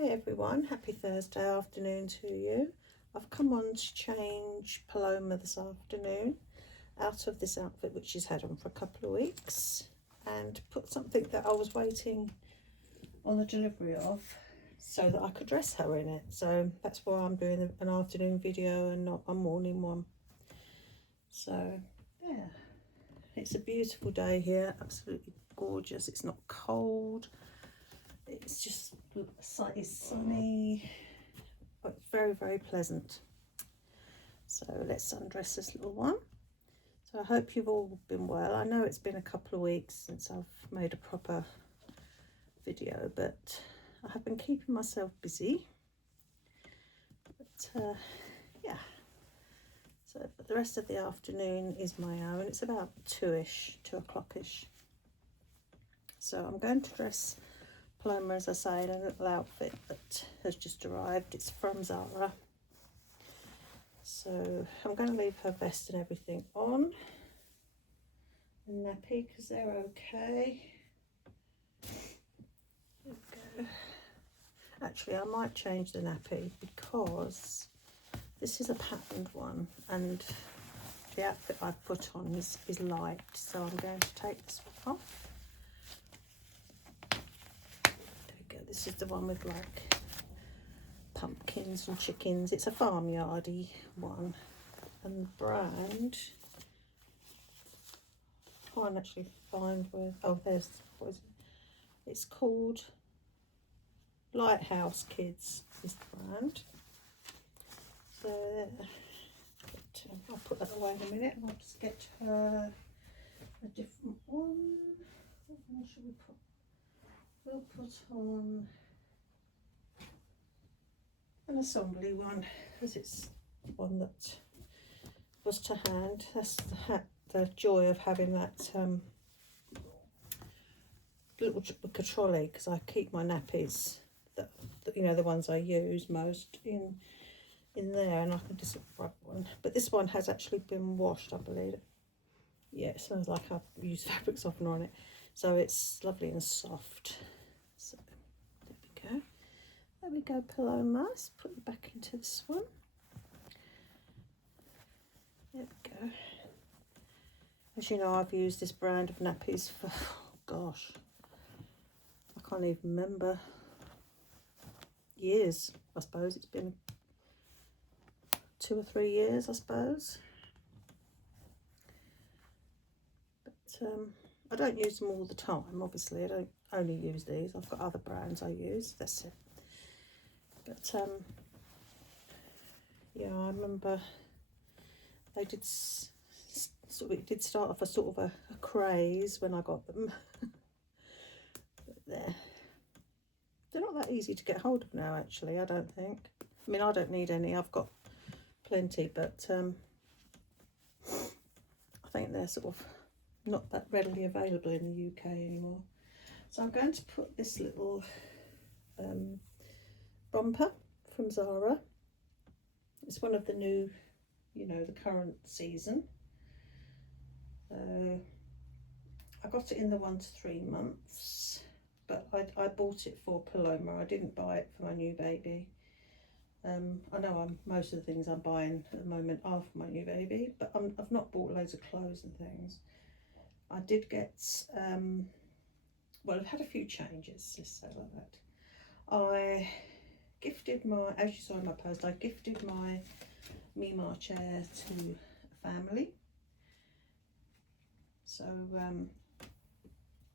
Hi everyone, happy Thursday afternoon to you. I've come on to change Paloma this afternoon out of this outfit which she's had on for a couple of weeks and put something that I was waiting on the delivery of so that I could dress her in it. So that's why I'm doing an afternoon video and not a morning one. So yeah, it's a beautiful day here, absolutely gorgeous. It's not cold. It's just slightly sunny, but very, very pleasant. So let's undress this little one. So I hope you've all been well. I know it's been a couple of weeks since I've made a proper video, but I have been keeping myself busy. But yeah, so but the rest of the afternoon is my own. It's about 2 o'clock-ish. So I'm going to dress Paloma, as I say, in a little outfit that has just arrived. It's from Zara. So I'm going to leave her vest and everything on, and nappy, because they're okay. There we go. Actually, I might change the nappy because this is a patterned one and the outfit I've put on is light, so I'm going to take this one off. This is the one with like pumpkins and chickens. It's a farmyardy one, and the brand I can't actually find where. Oh, there's, what is it? It's called Lighthouse Kids is the brand. So there. I'll put that away in a minute. I'll just get her a different one. What one should we put? We'll put on an assembly one, because it's one that was to hand. That's the joy of having that little trolley, because I keep my nappies, that you know, the ones I use most, in there, and I can just grab one. But this one has actually been washed, I believe. Yeah, it smells like I've used fabric softener on it. So it's lovely and soft. So there we go. There we go, Paloma. Let's put you back into this one. There we go. As you know, I've used this brand of nappies for, oh gosh, I can't even remember. Years, I suppose. It's been 2 or 3 years, I suppose. I don't use them all the time, obviously. I don't only use these. I've got other brands I use. That's it. But yeah, I remember they did it did start off a sort of a craze when I got them. But they're not that easy to get hold of now, actually. I don't think. I mean, I don't need any. I've got plenty, but I think they're sort of not that readily available in the UK anymore. So I'm going to put this little romper from Zara. It's one of the new, you know, the current season. I got it in the 1 to 3 months, but I bought it for Paloma. I didn't buy it for my new baby. I know most of the things I'm buying at the moment are for my new baby, but I've not bought loads of clothes and things. I did get, well, I've had a few changes, let's say like that. I gifted my, as you saw in my post, I gifted my Mima chair to a family. So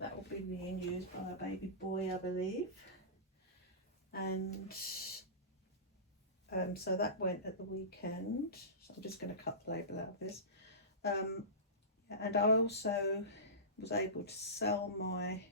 that will be being used by a baby boy, I believe. And so that went at the weekend. So I'm just going to cut the label out of this. And I also was able to sell my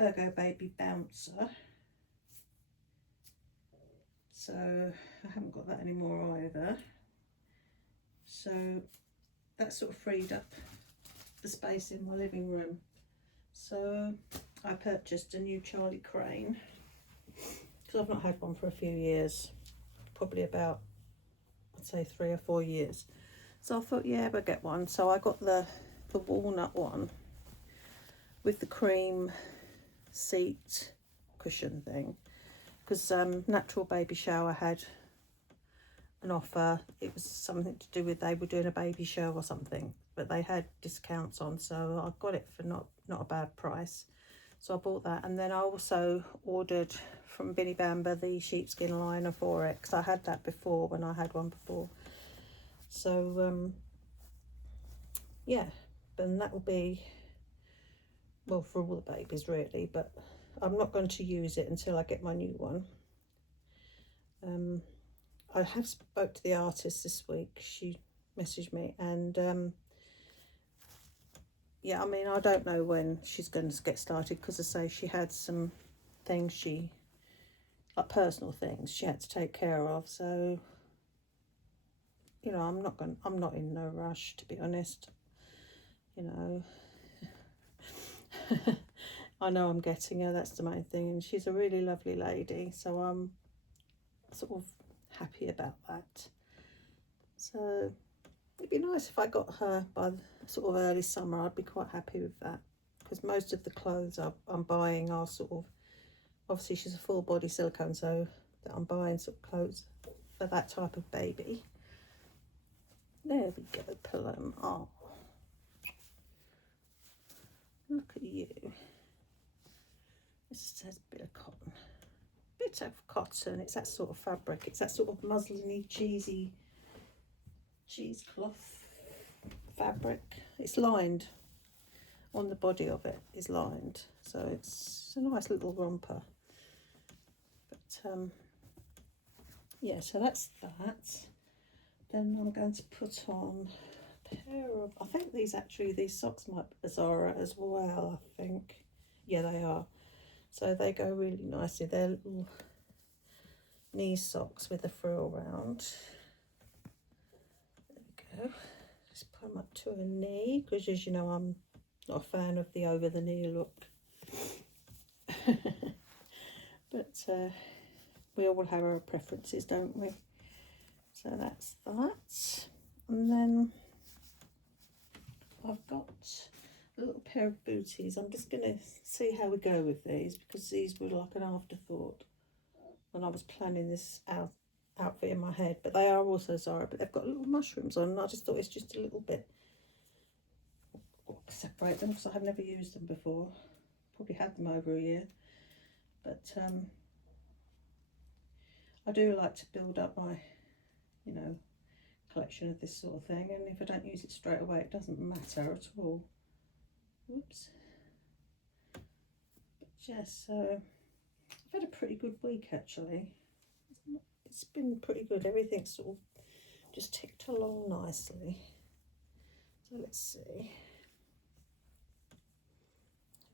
Ergo Baby Bouncer. So I haven't got that anymore either. So that sort of freed up the space in my living room. So I purchased a new Charlie crane, because I've not had one for a few years, probably about, I'd say 3 or 4 years. So I thought, yeah, I'll get one. So I got the walnut one with the cream seat cushion thing, because Natural Baby Shower had an offer. It was something to do with they were doing a baby show or something, but they had discounts on, so I got it for not a bad price. So I bought that, and then I also ordered from Binny Bamba the sheepskin liner for it, because I had that before when I had one before. So yeah, and that will be, well, for all the babies really, but I'm not going to use it until I get my new one. I have spoke to the artist this week. She messaged me, and yeah, I mean, I don't know when she's going to get started, because I say she had some things, like personal things she had to take care of. So, you know, I'm not in no rush, to be honest. You know, I know I'm getting her, that's the main thing, and she's a really lovely lady, so I'm sort of happy about that. So it'd be nice if I got her by the sort of early summer. I'd be quite happy with that, because most of the clothes I'm buying are sort of, obviously she's a full body silicone, so that I'm buying sort of clothes for that type of baby. There we go, Paloma. Oh, look at you. This says bit of cotton. Bit of cotton. It's that sort of fabric. It's that sort of musliny, cheesy cheesecloth fabric. It's lined. On the body of it is lined, so it's a nice little romper. But yeah, so that's that. Then I'm going to put on a pair of, I think these socks might be Zara as well, I think. Yeah, they are. So they go really nicely. They're little knee socks with a frill round. There we go. Just put them up to a knee, because as you know, I'm not a fan of the over the knee look. But we all have our preferences, don't we? So that's that. And then I've got a little pair of booties. I'm just going to see how we go with these, because these were like an afterthought when I was planning this outfit in my head. But they are also Zara, but they've got little mushrooms on, and I just thought it's just a little bit, separate them, because I've never used them before. Probably had them over a year. But I do like to build up my, you know, collection of this sort of thing, and if I don't use it straight away, it doesn't matter at all. Oops. But yes, so I've had a pretty good week actually. It's been pretty good. Everything's sort of just ticked along nicely. So let's see.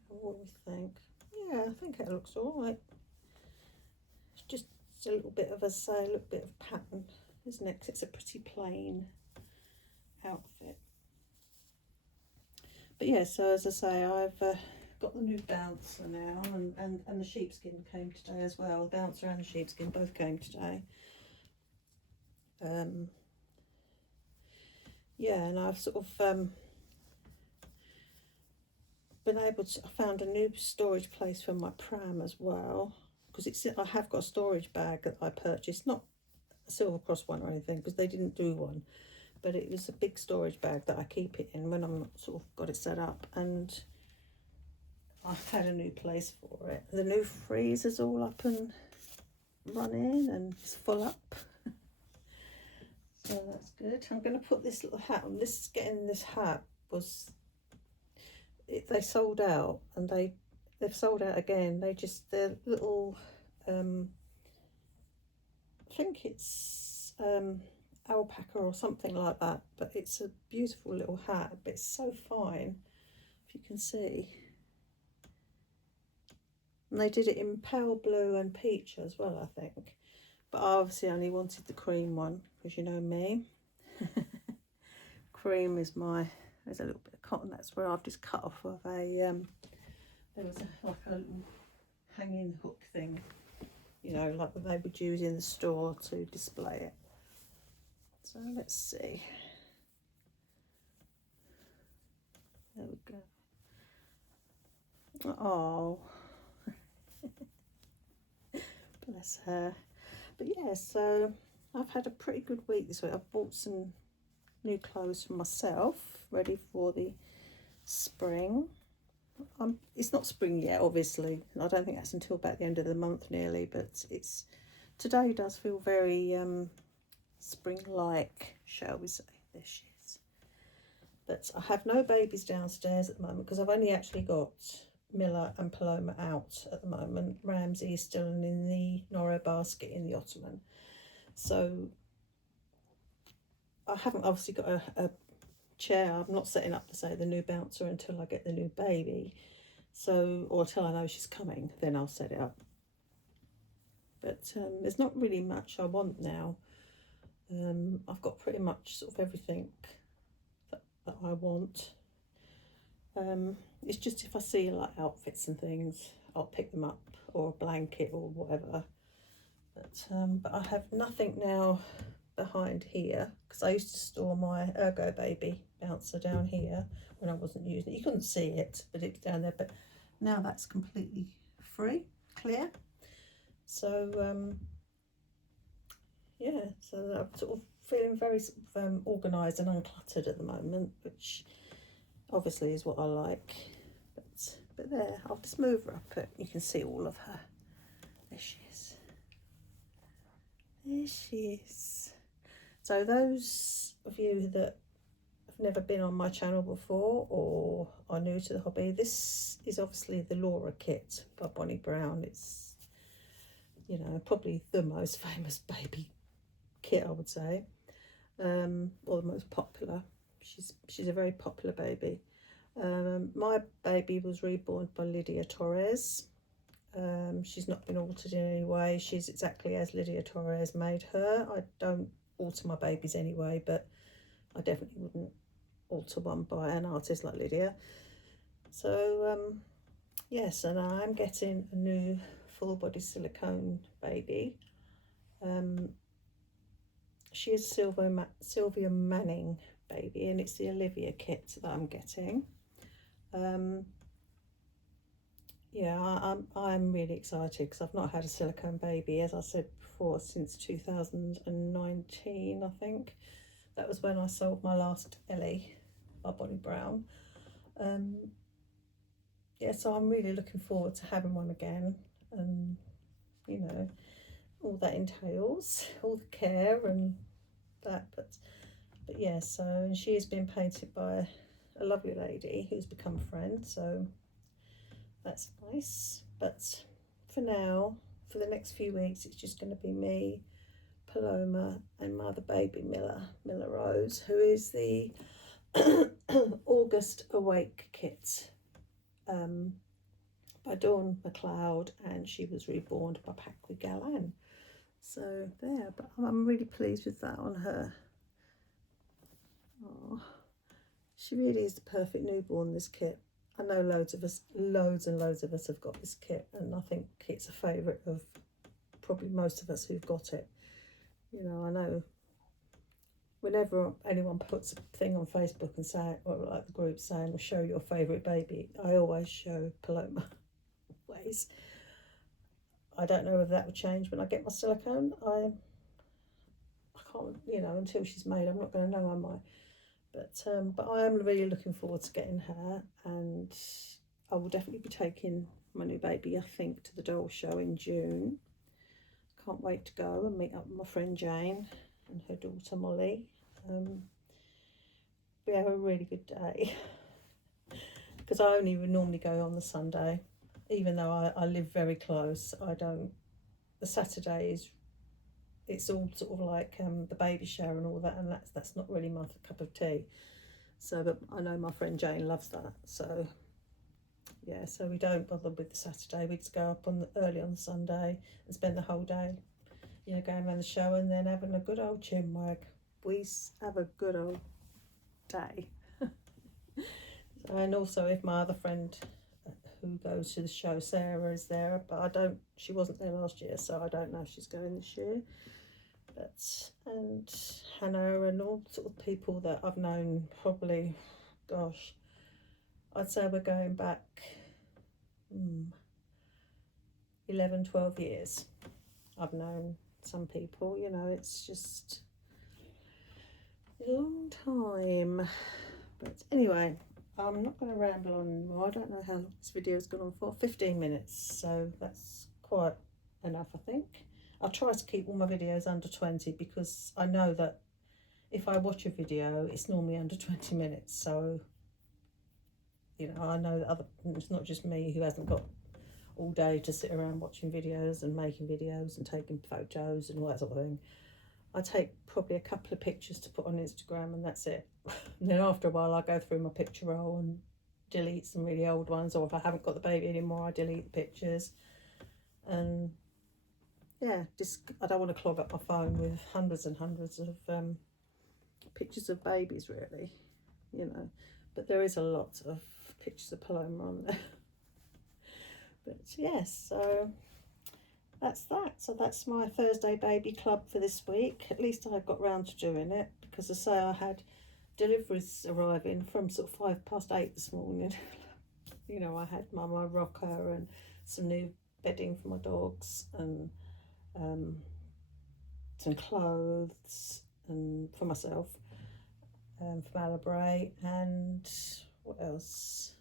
What do we think? Yeah, I think it looks all right. It's just a little bit of a little bit of pattern, isn't it? 'Cause it's a pretty plain outfit. But yeah, so as I say, I've got the new bouncer now, and the sheepskin came today as well. The bouncer and the sheepskin both came today. Yeah, and I've sort of been able to, I found a new storage place for my pram as well, because I have got a storage bag that I purchased, not a Silver Cross one or anything, because they didn't do one, but it was a big storage bag that I keep it in when I'm sort of got it set up, and I've had a new place for it. The new freezer's all up and running, and it's full up. So that's good. I'm going to put this little hat on. Getting this hat was, they sold out, and they've sold out again. They're little, I think it's alpaca or something like that, but it's a beautiful little hat, but it's so fine, if you can see. And they did it in pale blue and peach as well, I think. But I obviously only wanted the cream one, because you know me. Cream is there's a little bit of cotton, that's where I've just cut off of there was like a little hanging hook thing, you know, like what they would use in the store to display it. So let's see. There we go. Oh, bless her. But yeah, so I've had a pretty good week this week. I've bought some new clothes for myself, ready for the spring. It's not spring yet, obviously. I don't think that's until about the end of the month nearly, but today does feel very spring-like, shall we say. There she is. But I have no babies downstairs at the moment because I've only actually got Miller and Paloma out at the moment. Ramsey is still in the Noro basket in the ottoman. So I haven't obviously got a chair. I'm not setting up to say the new bouncer until I get the new baby. So, or until I know she's coming, then I'll set it up. But there's not really much I want now. I've got pretty much sort of everything that I want. It's just if I see like outfits and things, I'll pick them up, or a blanket or whatever. But I have nothing now behind here because I used to store my Ergo Baby bouncer down here when I wasn't using it. You couldn't see it, but it's down there. But now that's completely free, clear. So yeah, so I'm sort of feeling very sort of, organised and uncluttered at the moment, which obviously is what I like. But there, I'll just move her up. You can see all of her. There she is. There she is. So those of you that have never been on my channel before or are new to the hobby, this is obviously the Laura kit by Bonnie Brown. It's, you know, probably the most famous baby kit, I would say, or the most popular. She's a very popular baby. My baby was reborn by Lydia Torres. She's not been altered in any way. She's exactly as Lydia Torres made her. I don't alter my babies anyway, but I definitely wouldn't alter one by an artist like Lydia. So yes, and I'm getting a new full body silicone baby. She is Sylvia Manning baby, and it's the Olivia kit that I'm getting. Yeah, I'm really excited because I've not had a silicone baby, as I said before, since 2019, I think. That was when I sold my last Ellie by Bonnie Brown. Yeah, so I'm really looking forward to having one again, and you know, all that entails, all the care and that. But yeah, so, and she has been painted by a lovely lady who's become a friend, so that's nice. But for now, for the next few weeks, it's just going to be me, Paloma, and my other baby, Miller Rose, who is the August Awake kit by Dawn McLeod, and she was reborn by Packwi Gallan. So there, but I'm really pleased with that on her. Oh, she really is the perfect newborn, this kit. I know loads and loads of us have got this kit, and I think it's a favourite of probably most of us who've got it. You know, I know whenever anyone puts a thing on Facebook and say, or like the group saying, show your favourite baby, I always show Paloma. Always. I don't know whether that will change when I get my silicone. I can't, you know, until she's made, I'm not going to know, am I? But I am really looking forward to getting her, and I will definitely be taking my new baby, I think, to the doll show in June. Can't wait to go and meet up with my friend Jane and her daughter Molly. We have a really good day because I only would normally go on the Sunday, even though I live very close. I don't. The Saturday is, it's all sort of like the baby shower and all that, and that's not really my cup of tea. So, but I know my friend Jane loves that. So yeah, so we don't bother with the Saturday. We just go up early on the Sunday and spend the whole day, you know, going around the show and then having a good old chinwag. We have a good old day. And also, if my other friend who goes to the show, Sarah, is there, but she wasn't there last year, so I don't know if she's going this year. And Hannah and all sort of people that I've known, probably, gosh, I'd say we're going back 11, 12 years. I've known some people, you know, it's just a long time. But anyway, I'm not going to ramble on anymore. I don't know how long this video's gone on for. 15 minutes, so that's quite enough, I think. I'll try to keep all my videos under 20 because I know that if I watch a video, it's normally under 20 minutes. So, you know, I know that it's not just me who hasn't got all day to sit around watching videos and making videos and taking photos and all that sort of thing. I take probably a couple of pictures to put on Instagram and that's it. And then after a while I go through my picture roll and delete some really old ones, or if I haven't got the baby anymore I delete the pictures. And yeah, just I don't want to clog up my phone with hundreds and hundreds of pictures of babies really, you know. But there is a lot of pictures of Paloma on there. But yes, so that's that. So that's my Thursday baby club for this week. At least I got round to doing it, because I say I had deliveries arriving from sort of 8:05 this morning. You know, I had my rocker and some new bedding for my dogs and some clothes and for myself from Alabray, and what else?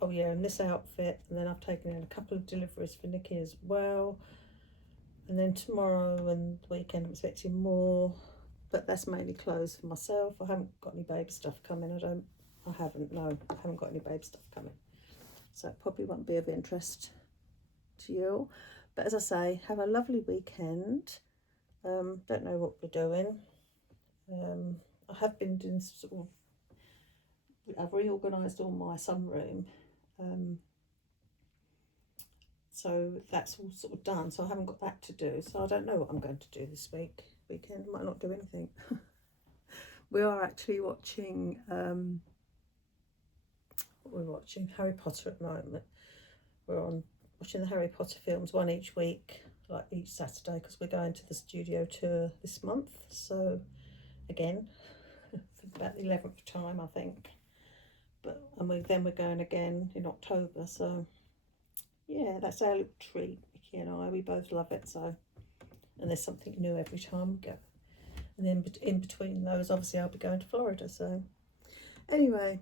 Oh yeah, and this outfit, and then I've taken in a couple of deliveries for Nikki as well. And then tomorrow and the weekend I'm expecting more, but that's mainly clothes for myself. I haven't got any baby stuff coming. I haven't got any baby stuff coming. So it probably won't be of interest to you. But as I say, have a lovely weekend. Don't know what we're doing. I have been doing I've reorganised all my sunroom. So that's all sort of done, so I haven't got that to do, so I don't know what I'm going to do this weekend. I might not do anything. We are actually watching what we're watching, Harry Potter at the moment. We're watching the Harry Potter films, one each week, like each Saturday, because we're going to the studio tour this month, so again for about the 11th time I think. Then we're going again in October, so yeah, that's our little treat, Mickey and I. We both love it, so. And there's something new every time we go. And then in between those, obviously, I'll be going to Florida, so. Anyway,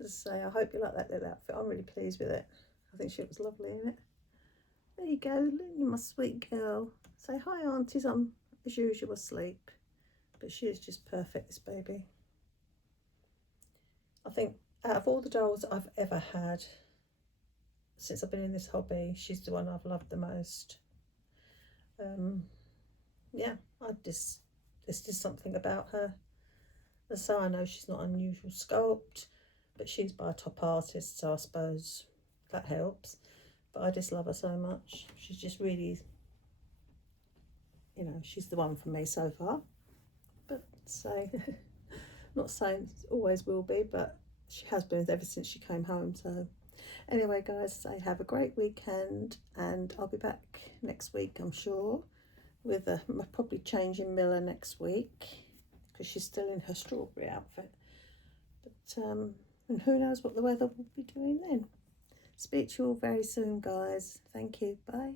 as I say, I hope you like that little outfit. I'm really pleased with it. I think she looks lovely in it. There you go, you're my sweet girl. Say hi, aunties. I'm, as usual, asleep. But she is just perfect, this baby. I think out of all the dolls I've ever had, since I've been in this hobby, she's the one I've loved the most. Yeah, there's just something about her. So I know she's not unusual sculpt, but she's by a top artist, so I suppose that helps. But I just love her so much. She's just really, you know, she's the one for me so far. But say, not saying it always will be, but she has been ever since she came home, so. Anyway, guys, say have a great weekend, and I'll be back next week, I'm sure, with probably changing Miller next week, because she's still in her strawberry outfit. But and who knows what the weather will be doing then. Speak to you all very soon, guys. Thank you. Bye.